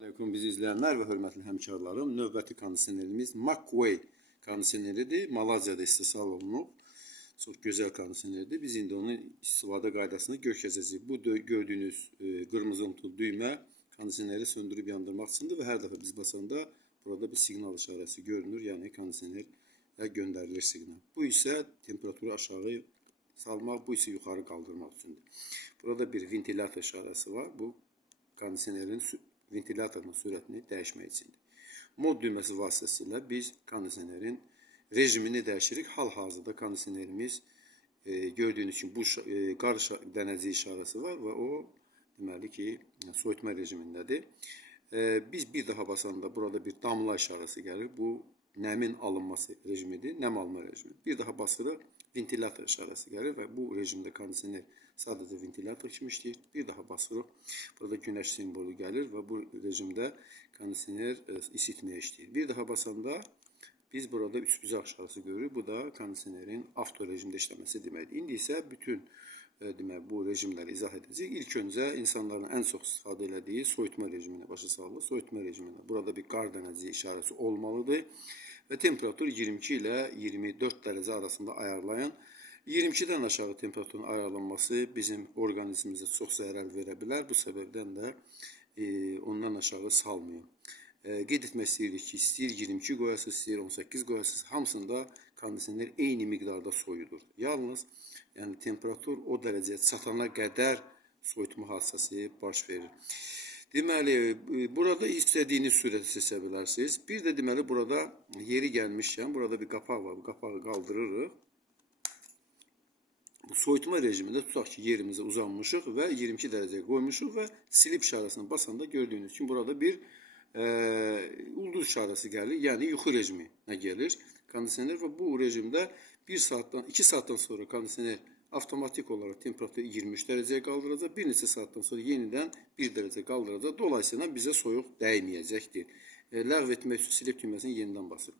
Aleyküm bizi izleyenler ve hörmətli həmkarlarım. Növbəti kondisionerimiz McQuay kondisioneridir. Malaziyada istehsal olunub. Çox gözəl kondisionerdir. Biz indi onun istifadə qaydasını görüşəcəyik. Bu gördüyünüz qırmızı düymə kondisioneri söndürüb yandırmaq üçündür və hər dəfə biz basanda burada bir siqnal işarəsi görünür. Yəni kondisionerə göndərilir siqnal. Bu isə temperaturu aşağı salmaq, bu isə yuxarı qaldırmaq üçündür. Burada bir ventilator işarəsi var. Bu kondisionerin ventilatorun sürətini dəyişmək üçündür. Mod düyməsi vasitəsilə biz kondisionerin rejimini dəyişirik. Hal-hazırda kondisionerimiz gördüyünüz kimi bu qar dənəci işarəsi var və o deməli ki, soyutma rejimindədir. Biz bir daha basanda burada bir damla işarəsi gəlir. Bu nəmin alınması rejimidir, nəm alma rejimi. Bir daha basırıq, ventilator işarəsi gəlir və bu rejimdə kondisioner sadəcə ventilator kimi işləyir. Bir daha basırıq, burada günəş simvolu gəlir və bu rejimdə kondisioner isitməyə işləyir. Bir daha basanda biz burada üçbucaq işarəsi görürük. Bu da kondisionerin avto rejimdə işləməsi deməkdir. İndi isə bütün bu rejimləri izah edəcək. İlk öncə insanların ən çox istifadə elədiyi soyutma rejiminə başa salılır. Soyutma rejimində burada bir qar dənəci işarəsi olmalıdır və temperatur 22 ilə 24 dərəcə arasında ayarlayın. 22-dən aşağı temperaturun ayarlanması bizim orqanizmimizə çox zərər verə bilər. Bu səbəbdən də ondan aşağı salmayın. Qeyd etmək istəyirik ki, istəyir 22 qoyasınız, istəyir 18 qoyasınız, hamısında kondisioner eyni miqdarda soyudur. Yalnız temperatur o dərəcəyə çatana qədər soyutma hadisəsi baş verir. Deməli, burada istədiyiniz sürəti seçə bilərsiniz. Bir də deməli, burada yeri gəlmişkən, burada bir qapaq var, bu qapağı qaldırırıq. Bu soyutma rejimində tutaq ki, yerimizə uzanmışıq və 22 dərəcəyə qoymuşuq və silip işarəsini basanda gördüyünüz kimi burada bir ulduz işarəsi gəlir, yəni yuxu rejiminə gəlir kondisioner və bu rejimdə 2 saatdan sonra kondisioner avtomatik olaraq temperaturu 23 dərəcəyə qaldıracaq, bir neçə saatdan sonra yenidən 1 dərəcə qaldıracaq, dolayısıyla bizə soyuq dəyməyəcəkdir. Ləğv etmək üçün silip düyməsini yenidən basır.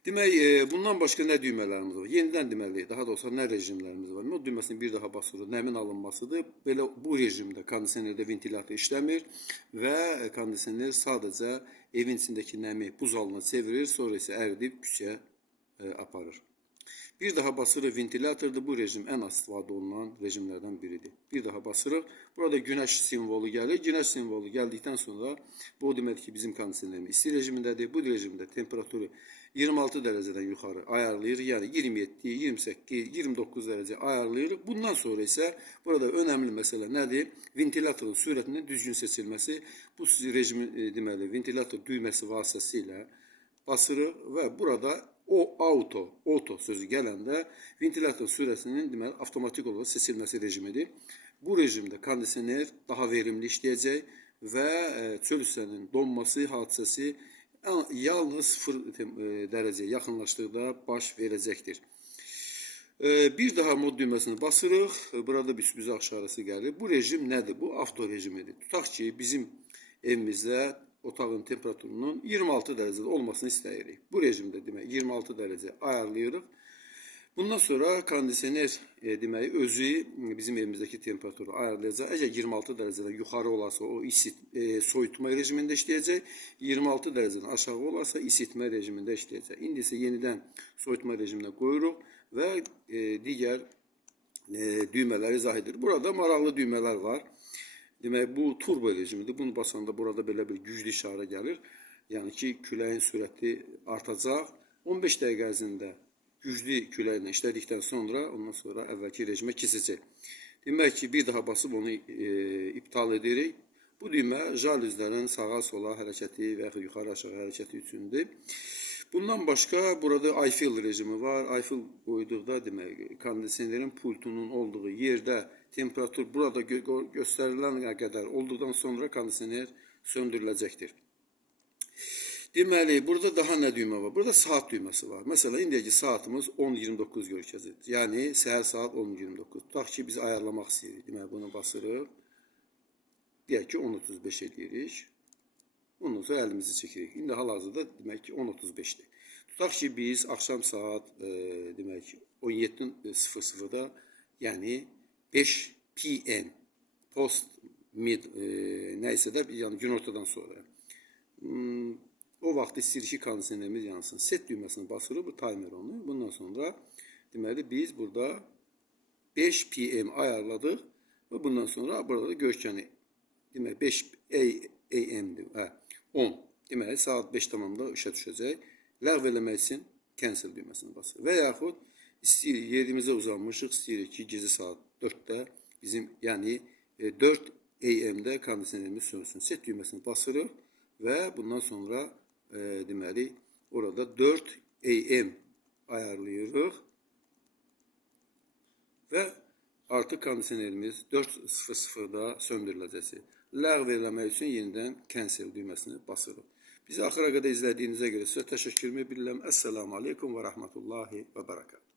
Demək, bundan başqa nə düymələrimiz var? Yenidən deməli, daha doğrusu nə rejimlərimiz var? Mod düyməsini bir daha basırıq, nəmin alınmasıdır. Belə bu rejimdə kondisionerdə ventilator işləmir və kondisioner sadəcə evin içindəki nəmi buz halına çevirir, sonra isə əridib küçəyə aparır. Bir daha basırıq, ventilatordur. Bu rejim ən az istifadə olunan rejimlərdən biridir. Bir daha basırıq. Burada günəş simvolu gəlir. Günəş simvolu gəldikdən sonra bu deməkdir ki, bizim kondisionerimiz isti rejimindədir. Bu rejimdə temperaturu 26 dərəcədən yuxarı ayarlayırıq. Yəni 27, 28, 29 dərəcə ayarlayırıq. Bundan sonra isə burada önəmli məsələ nədir? Ventilatorun sürətinin düzgün seçilməsi. Bu rejimin deməli ventilator düyməsi vasitəsilə basırıq və burada auto sözü gələndə ventilator sürəsinin deməli avtomatik olaraq seçilməsi rejimidir. Bu rejimdə kondisioner daha verimli işləyəcək və çöl hissənin donması hadisəsi yalnız 0 dərəcəyə yaxınlaşdıqda baş verəcəkdir. Bir daha mod düyməsini basırıq. Burada bir üçbucaq işarəsi gəlir. Bu rejim nədir? Bu avto rejimidir. Tutaq ki, bizim evimizdə otağın temperaturunun 26 dərəcədə olmasını istəyirik. Bu rejimdə demək 26 dərəcə ayarlayırıq. Bundan sonra kondisioner demək özü bizim evimizdəki temperaturu ayarlayacaq. Əgər 26 dərəcədən yuxarı olarsa o soyutma rejimində işləyəcək. 26 dərəcədən aşağı olarsa isitmə rejimində işləyəcək. İndi isə yenidən soyutma rejiminə qoyuruq və digər düymələri izah edirik. Burada maraqlı düymələr var. Demək, bu turbo rejimidir. Bunu basanda burada belə bir güclü işarə gəlir. Yəni ki, küləyin sürəti artacaq. 15 dəqiqə ərzində güclü küləklə işlədikdən sonra, ondan sonra əvvəlki rejimə keçəcək. Demək ki, bir daha basıb onu iptal edirik. Bu düymə jalüzlərin sağa sola hərəkəti və yaxud yuxarı aşağı hərəkəti üçündür. Bundan başqa burada I-Feel rejimi var. I-Feel qoyduqda demək, kondisionerin pultunun olduğu yerdə temperatur burada göstərilən qədər olduqdan sonra kondisioner söndürüləcəkdir. Deməli, burada daha nə düymə var? Burada saat düyməsi var. Məsələn, indiki saatımız 10:29 görkəzidir. Yəni, səhər saat 10:29. Tutaq ki, biz ayarlamaq istəyirik. Deməli, bunu basırıq. Deyək ki, 10:35 edirik. Ondan sonra əlimizi çəkirik. İndi hal-hazırda demək ki, 10:35-dir. Tutaq ki, biz axşam saat demək 17:00-da, yəni 5 PM post mid nəysə də yəni günortadan sonra. O vaxt istəyirik ki, kondisionerimiz yansın. Set düyməsini basırıq, bu timer onu. Bundan sonra deməli biz burada 5 PM ayarladıq və bundan sonra burada görkəni deməli 5 AM-dir. 10. Deməli saat 5 tamamda işə düşəcək. Ləğv eləmək üçün cancel düyməsini basırıq. Və yaxud istəyirik yerimizə uzanmışıq, istəyirik ki, gecə saat 4-də bizim yəni 4 AM-də kondisionerimiz sönsün. Set düyməsini basırıq və bundan sonra deməli orada 4 AM ayarlayırıq və artıq kondisionerimiz 4:00-da söndürüləcək. Ləğv eləmək üçün yenidən cancel düyməsini basırıq. Bizi axıra qədər izlədiyinizə görə sizə təşəkkür edirəm. Əssalamu aleykum və rəhmətullahi və bərəkət.